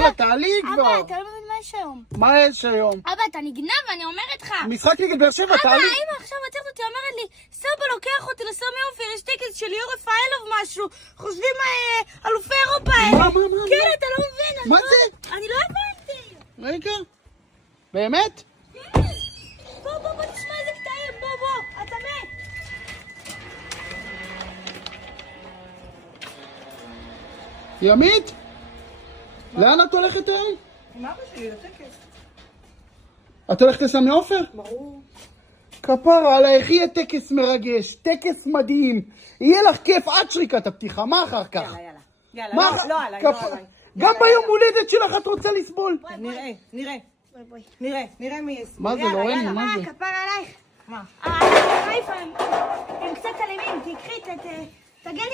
יאללה, תעלי כבר. אבא, אתה לא מבין מה יש היום. מה יש היום? אבא, אתה נגנב, אני אומרת לך. משחק נגד באר שבע, אבא, תעלי. אמא עכשיו עצרת אותי, אומרת לי, סבא לוקח אותי לסמי אופיר, יש טקס של ליאור רפאלוב משהו, חושבים אלופי אירופה האלה. מה? כן, אתה לא מבין. מה זה? אני לא הבנתי. רגע. באמת? כן. בוא, תשמע איזה קטעים, בוא, אתה מת. ימית? לאן את הולכת היום? עם אבא שלי לטקס. את הולכת לסמי עופר? ברור. כפרה עלייך, יהיה טקס מרגש, טקס מדהים. יהיה לך כיף עד שריקת הפתיחה, מה אחר כך? יאללה, מה? לא עליי, כפ- לא עליי. גם ביום הולדת שלך את רוצה לסבול? נראה מי יסבול. מה זה, לורני? מה זה? כפר עלייך. מה? חיפה הם קצת אלימים, תקחי, תגני עליי.